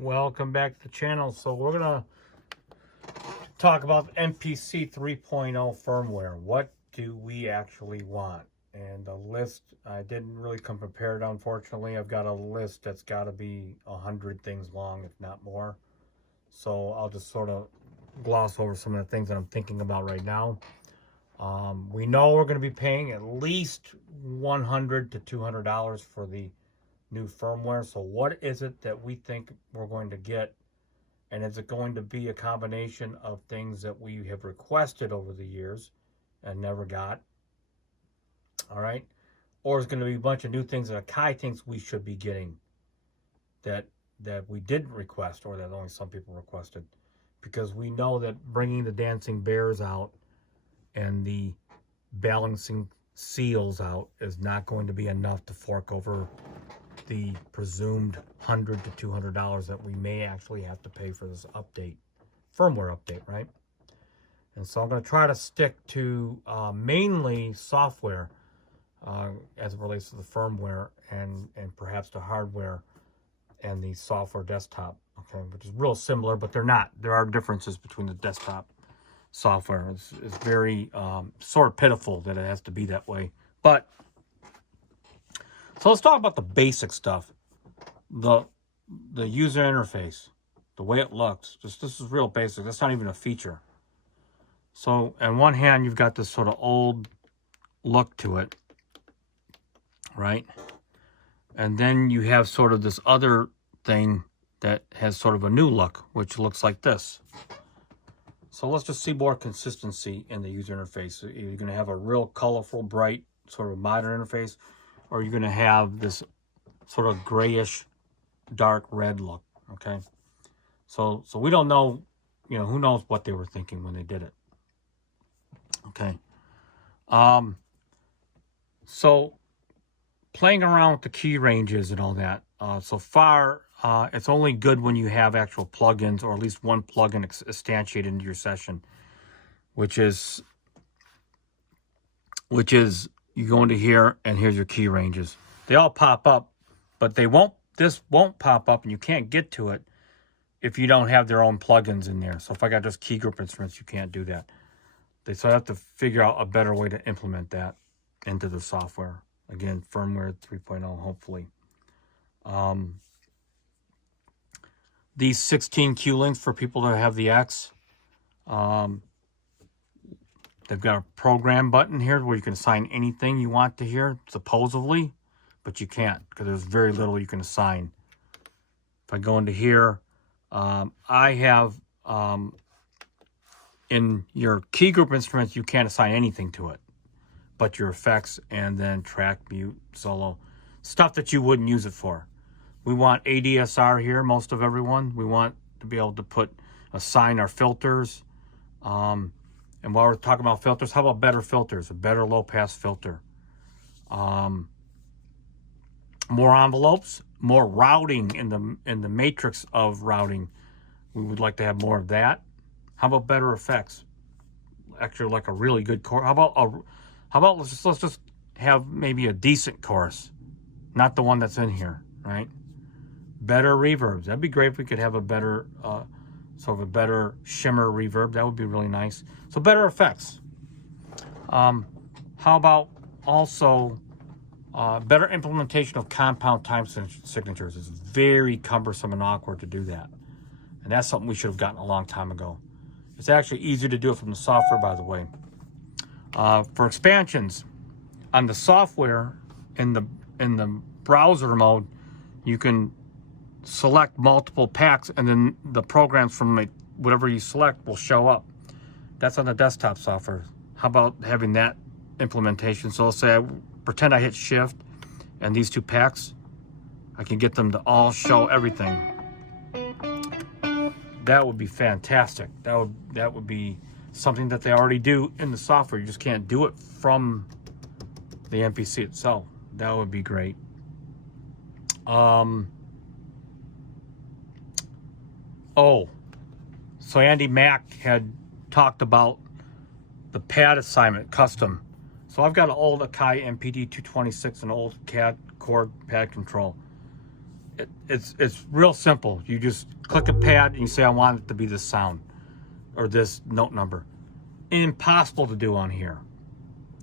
Welcome back to the channel. So we're gonna talk about MPC 3.0 firmware. What do we actually want? And the list, I didn't really come prepared, unfortunately. I've got a list that's got to be 100 things long, if not more. So I'll just sort of gloss over some of the things that I'm thinking about right now. We know we're going to be paying at least $100 to $200 for the new firmware. So what is it that we think we're going to get? And is it going to be a combination of things that we have requested over the years and never got? All right. Or is it going to be a bunch of new things that Akai thinks we should be getting that we didn't request, or that only some people requested? Because we know that bringing the dancing bears out and the balancing seals out is not going to be enough to fork over the presumed $100 to $200 that we may actually have to pay for this update, firmware update, right? And so I'm going to try to stick to mainly software as it relates to the firmware and perhaps the hardware and the software desktop, okay, which is real similar, but they're not. There are differences between the desktop software. It's very sort of pitiful that it has to be that way. But so let's talk about the basic stuff. The user interface, the way it looks. This is real basic. That's not even a feature. So on one hand, you've got this sort of old look to it, right? And then you have sort of this other thing that has sort of a new look, which looks like this. So let's just see more consistency in the user interface. You're going to have a real colorful, bright, sort of modern interface, or you're going to have this sort of grayish, dark red look, okay? So we don't know, who knows what they were thinking when they did it, okay? So playing around with the key ranges and all that, so far, it's only good when you have actual plugins, or at least one plugin instantiated into your session, which is you go into here and here's your key ranges. They all pop up, but this won't pop up, and you can't get to it if you don't have their own plugins in there. So if I got just key group instruments, you can't do that. So I have to figure out a better way to implement that into the software. Again, firmware 3.0, hopefully. These 16 Q links for people that have the X. They've got a program button here where you can assign anything you want to here, supposedly, but you can't because there's very little you can assign. If I go into here, I have in your key group instruments, you can't assign anything to it but your effects and then track, mute, solo, stuff that you wouldn't use it for. We want ADSR here, most of everyone. We want to be able to assign our filters. And while we're talking about filters, how about better filters? A better low-pass filter. More envelopes, more routing in the matrix of routing. We would like to have more of that. How about better effects? Actually, like a really good chorus. How about let's just have maybe a decent chorus, not the one that's in here, right? Better reverbs. That'd be great if we could have a better, sort of a better shimmer reverb. That would be really nice. So better effects. How about also better implementation of compound time signatures? It's very cumbersome and awkward to do that. And that's something we should have gotten a long time ago. It's actually easier to do it from the software, by the way. For expansions, on the software, in the browser mode, you can select multiple packs, and then the programs from whatever you select will show up. That's on the desktop software. How about having that implementation? So let's say pretend I hit shift, and these two packs, I can get them to all show everything. That would be fantastic. That would be something that they already do in the software. You just can't do it from the MPC itself. That would be great. So Andy Mack had talked about the pad assignment, custom. So I've got an old Akai MPD 226, an old CAD chord pad control. it's real simple. You just click a pad and you say, I want it to be this sound or this note number. Impossible to do on here.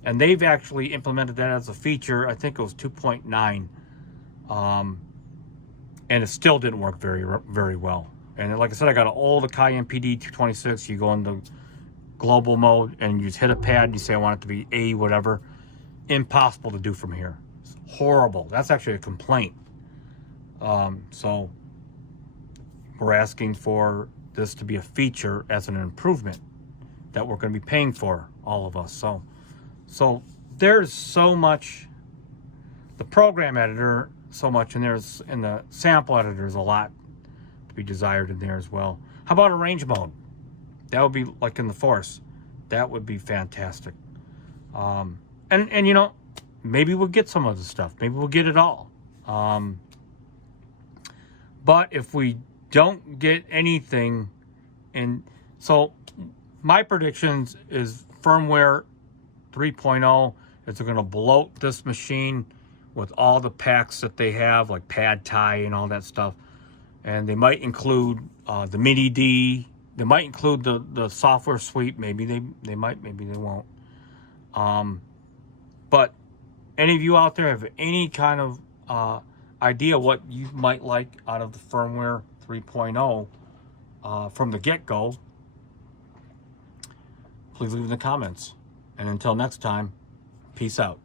And they've actually implemented that as a feature. I think it was 2.9. And it still didn't work very well. And like I said, I got an old Akai MPD 226. You go into global mode and you just hit a pad and you say, I want it to be A whatever. Impossible to do from here. It's horrible. That's actually a complaint. So we're asking for this to be a feature as an improvement that we're going to be paying for, all of us. So there's so much, the program editor, so much, and there's in the sample editor, there's a lot to be desired in there as well. How about arrange mode? That would be like in the Force. That would be fantastic. And you know, maybe we'll get some of the stuff. Maybe we'll get it all. But if we don't get anything, and so my predictions is firmware 3.0 is going to bloat this machine with all the packs that they have, like pad tie and all that stuff. And they might include the MIDI D. They might include the software suite. Maybe they might, maybe they won't. But any of you out there have any kind of idea what you might like out of the firmware 3.0 from the get-go, please leave in the comments. And until next time, peace out.